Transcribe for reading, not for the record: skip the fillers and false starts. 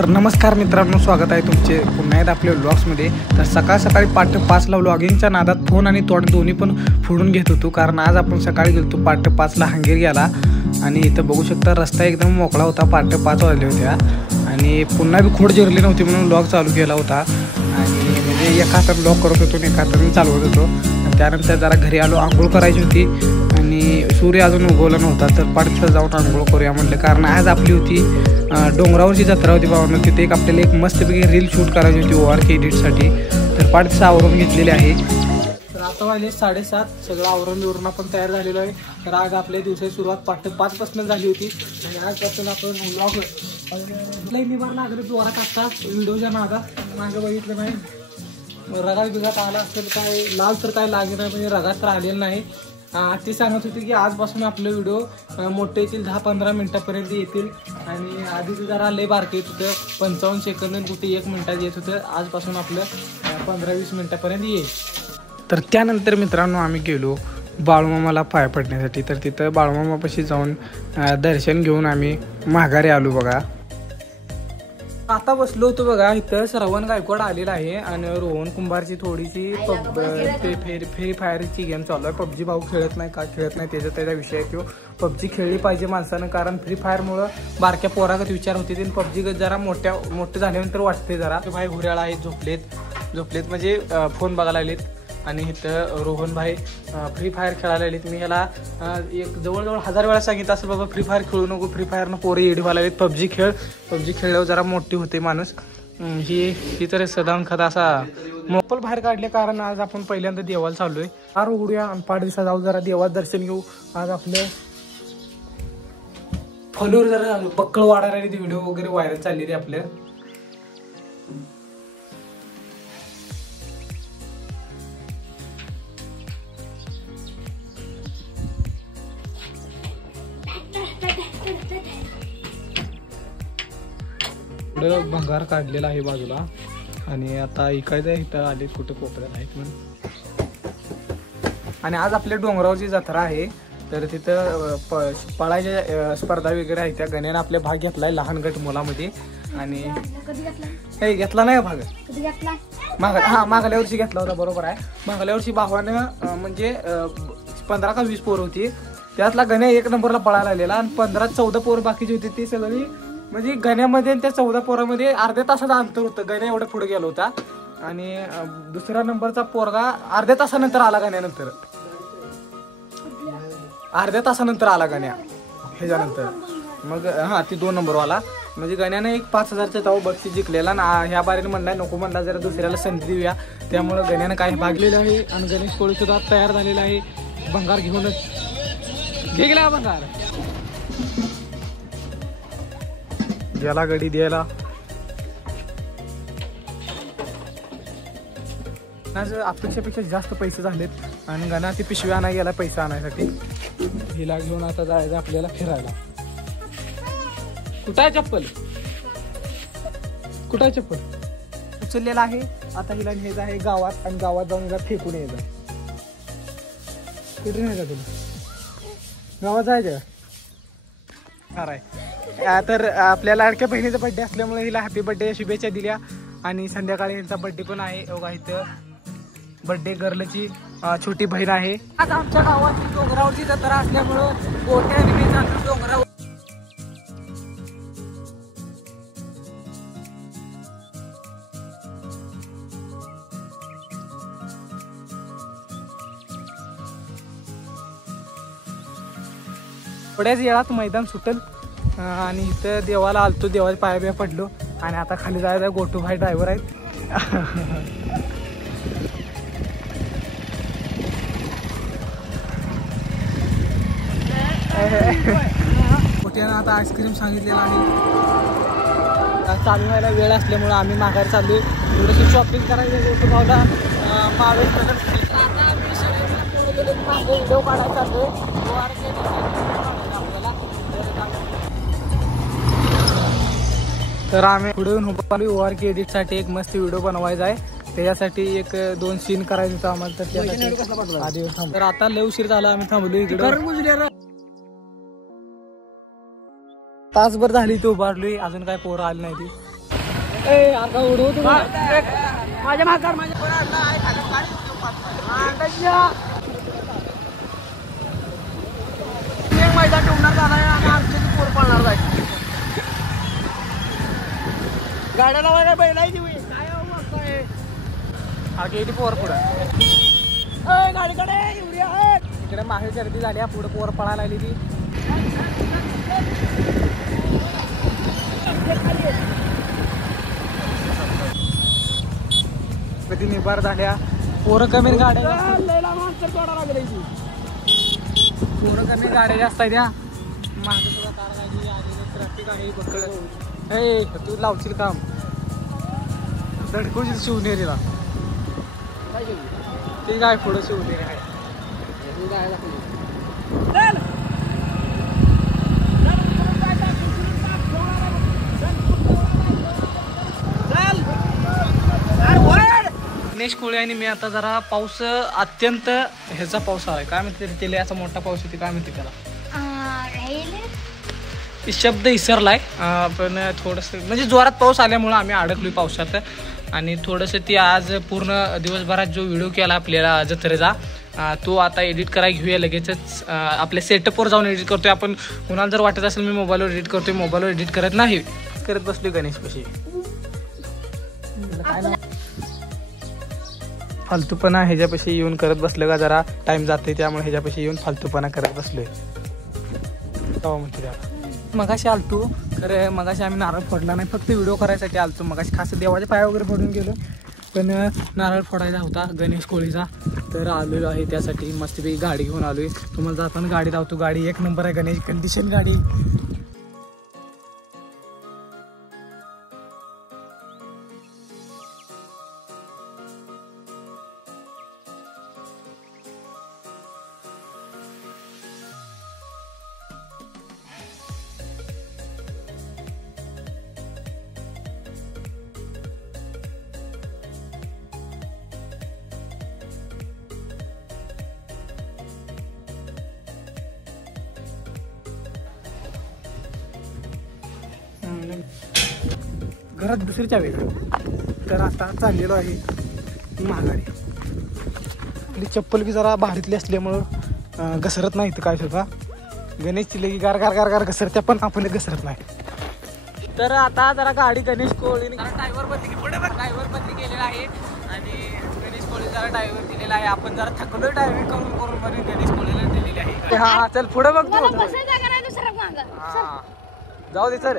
तर नमस्कार मित्रांनो, स्वागत आहे तुमचे पुन्हा एकदा आपल्या व्लॉग्समध्ये। तर सकाळी पाठ 5ला व्लॉगिंगच्या नादात फोन आणि तोंड दोन्ही पण फोडून घेत होतो, कारण आज आपण सकाळी गेलो पाठ 5ला हंगेरियाला। आणि इथं बघू शकता रस्ता एकदम मोकळा होता, पाठ 5 वाजले होत्या आणि पुन्हा बी खोड जिरली नव्हती म्हणून व्लॉग चालू केला होता। आणि म्हणजे एका हातात व्लॉग करत होतो आणि एका हाताने चालवत होतो। आणि त्यानंतर जरा घरी आलो, आंघोळ करायची होती आणि सूर्य अजून उगवला नव्हता, तर पाठीला जाऊन आंघोळ करूया म्हटलं, कारण आज आपली होती डोंगरावरची जत्रा होती भावांनो। तिथे एक आपल्याला एक मस्तपैकी रील शूट करायची होती ORK एडिटसाठी, तर पाठीचं आवरून घेतलेले आहे। तर आता वाजले 7:30, सगळं आवरून बिवरून आपण तयार झालेलो आहे। तर आज आपल्या दिवसाची सुरुवात पाठ 5 पासून झाली होती आणि आजपासून आपण व्लॉग लई निभार लागले जोरात। आता व्हिडिओच्या नादात मागे बघितलं नाही, रगात बिगात आला असेल, काय लाल तर काय लागले नाही, म्हणजे रगात राहिलेलं नाही। ती सांगत होती की आजपासून आपले व्हिडिओ मोठे येतील, 10-15 मिनिटापर्यंत येतील। आणि आधीच जरा लय बारके येत होतं, 55 सेकंद कुठे 1 मिनिटात येत होतं, आजपासून आपलं 15-20 मिनिटापर्यंत येईल। तर त्यानंतर मित्रांनो आम्ही गेलो बाळूमामाला पाय पडण्यासाठी। तर तिथं बाळूमामापाशी जाऊन दर्शन घेऊन आम्ही माघारी आलो बघा। आता बसलो होतो बघा, इथं श्रवण गायकवाड आलेला आहे आणि रोहन कुंभारची थोडीशी फ्री फायरची गेम चालू आहे। PUBG भाऊ खेळत नाही, का खेळत नाही त्याचा विषय आहे तो। PUBG खेळली पाहिजे माणसानं, कारण फ्री फायरमुळं बारक्या पोरागत विचार होते आणि PUBG जरा मोठे झाल्यानंतर वाटते जरा। भाई हुऱ्याळा आहे, झोपलेत म्हणजे फोन बघायला लागलेत। आणि इथं रोहन भाई फ्री फायर खेळायला लागलीत। मी याला एक जवळजवळ 1000 वेळा सांगितलं असं, बाबा फ्री फायर खेळू नको, फ्री फायरनं पोरं येडी व्हायला लागलीत, PUBG खेळल्यावर जरा मोठी होते माणूस। ही तर सदांखत असा मोकल बाहेर काढले, कारण आज आपण पहिल्यांदा देवाला चाललोय। फार उघडूया आणि 5 दिवसा जाऊ, जरा देवाचं दर्शन घेऊ। आज आपलं फॉलोअर जरा बक्कळ वाढायला लागली, व्हिडिओ वगैरे व्हायरल चाललेली आपल्या। भंगार काढलेला आहे बाजूला आणि आता इकायचं आहे, इथं आले कुठं कोपऱ्यात आहेत म्हणून। आणि आज आपल्या डोंगरावरची जत्रा आहे, तर तिथं पळायच्या स्पर्धा वगैरे आहेत। त्या गण्यानं आपल्या भाग घेतलाय लहान गट मुलामध्ये। आणि हे घेतला नाही भाग, मागल्या वर्षी घेतला होता, बरोबर आहे। मागल्या वर्षी भावानं म्हणजे 15 का 20 पोरं होती, त्यातला गण्या 1 नंबरला पळायला आलेला आणि 15-14 पोरं बाकीची होती, ती सगळी म्हणजे गण्यामध्ये त्या 14 पोरामध्ये अर्ध्या तासाचं अंतर होतं। गण्या एवढं पुढे गेलो होता आणि दुसऱ्या नंबरचा पोरगा अर्ध्या तासानंतर आला, गण्यानंतर अर्ध्या तासानंतर आला गण्या ह्याच्यानंतर। मग ती 2 नंबरवाला म्हणजे गण्यानं एक 5000चा ताव बक्षीस जिंकलेला ना। ह्या बारीने म्हणला नको, म्हणला जरा दुसऱ्याला संधी देऊया, त्यामुळं गण्यानं काही भागलेलं आहे। आणि गणेश कोळी सुद्धा तयार झालेला आहे, भंगार घेऊनच गेला भंगार याला गडी द्यायला। आज अपेक्षेपेक्षा जास्त पैसे झालेत आणि गणा ती पिशवी आणायला गेला पैसा आणायसाठी। हिला घेऊन आता जायचं आपल्याला फिरायला। कुठं आहे चप्पल, कुठं आहे चप्पल उचललेला आहे। आता हिला न्यायचं आहे गावात आणि गावात जाऊन हिला फेकून यायचं। कुठे न्यायचं तुला, गावात जायचं खरं आहे। तर आपल्या लाडक्या बहिणीचा बर्थडे असल्यामुळे हिला हॅपी बर्थडे शुभेच्छा दिल्या। आणि संध्याकाळी यांचा बर्थडे पण आहे बघा, इथं बर्थडे गर्लची छोटी बहीण आहे। आज आमच्या गावात डोंगरावरची जत्रा असल्यामुळं गोट्याने मी जातो डोंगरावर। थोड्याच वेळात मैदान सुटेल आणि इथं देवाला आलतो, देवाच्या पाया पडलो आणि आता खाली जायचं। गोटू भाई ड्रायव्हर आहेत। गोट्यानं आता आईस्क्रीम सांगितलेलं आहे, चालू व्हायला वेळ असल्यामुळे आम्ही माघारी चाललोय, थोडंसं शॉपिंग करायचं गोटू भाऊला मावेल व्हिडिओ काढायला चाललोय। तर आम्ही पुढे येऊन उभा आलो ORK एडिटसाठी, एक मस्त व्हिडिओ बनवायचा आहे, त्याच्यासाठी 1-2 सीन करायचं होतं आम्हाला। तर त्यासाठी आधी तर आता लय उशीर झाला, आम्ही थांबलो इकडे। तासभर झाली ती उभारली, अजून काय पोरं आली नाही ती। आता उडवतो माझ्या माघार मैदान ठेवणार झालाय आणि आमचे पोर पळणार जाय गाड्या लावायला बैलाय काय गेली पोर पुढं गाडीकडे इकडे मागे गर्दी झाली पुढे पोर पळायला लागली ती कधी निभार झाल्या पोरं कमी गाड्या पोरं कमी गाड्या जास्त आहेत त्या मागे सुद्धा कार लागली आणि ट्रॅफिक आहे बक्कळ तू लावशील काम धडकवशील शिवनेरीला ते काय पुढं शिवनेरी आहे गणेश कोळे आणि मी आता जरा पाऊस अत्यंत ह्याचा पाऊस आलाय काय म्हणते त्याला असा मोठा पाऊस येते काय म्हणते त्याला शब्द इसरलाय पण थोडंसं म्हणजे जोरात पाऊस आल्यामुळं आम्ही अडकलोय पावसात आणि थोडंसं ती आज पूर्ण दिवसभरात जो व्हिडिओ केला आपल्याला जत्रेचा तो आता एडिट करायला घेऊया लगेचच आपल्या सेटअपवर जाऊन एडिट करतोय आपण कुणाला जर वाटत असेल मी मोबाईलवर एडिट करतोय मोबाईलवर एडिट करत नाही करत बसलोय गणेश कशी फालतूपणा ह्याच्यापाशी येऊन करत बसलं का जरा टाइम जाते त्यामुळे ह्याच्यापाशी येऊन फालतूपणा करत बसलोय म्हणते त्याला मगाशी आलतो खरं मगाशी आम्ही नारळ फोडला नाही फक्त व्हिडिओ करायसाठी आलतो मगाशी खास देवाचे पाय वगैरे फोडून गेलो पण नारळ फोडायचा होता गणेश कोळीचा तर आलेलो आहे त्यासाठी मस्तपैकी गाडी घेऊन आलोय तुम्हाला जाताना गाडी धावतो गाडी एक नंबर आहे गणेश कंडिशन गाडी घरात दुसरी चावी तर आता चाललेलो आहे महागाडी आपली चप्पल बी जरा भारीतली असल्यामुळं घसरत नाही इथं काय सुद्धा गणेशची लगी गार गार गार गार घसरत्या पण आपण घसरत नाही तर आता जरा गाडी गणेश कोळीने ड्रायव्हर बदली केलेला आहे आणि गणेश कोळी जरा ड्रायव्हर दिलेला आहे आपण जरा थकलोय ड्रायव्हिंग करून करून बरी गणेश कोळीला दिलेली आहे हा चल पुढे बघतो जाऊ दे सर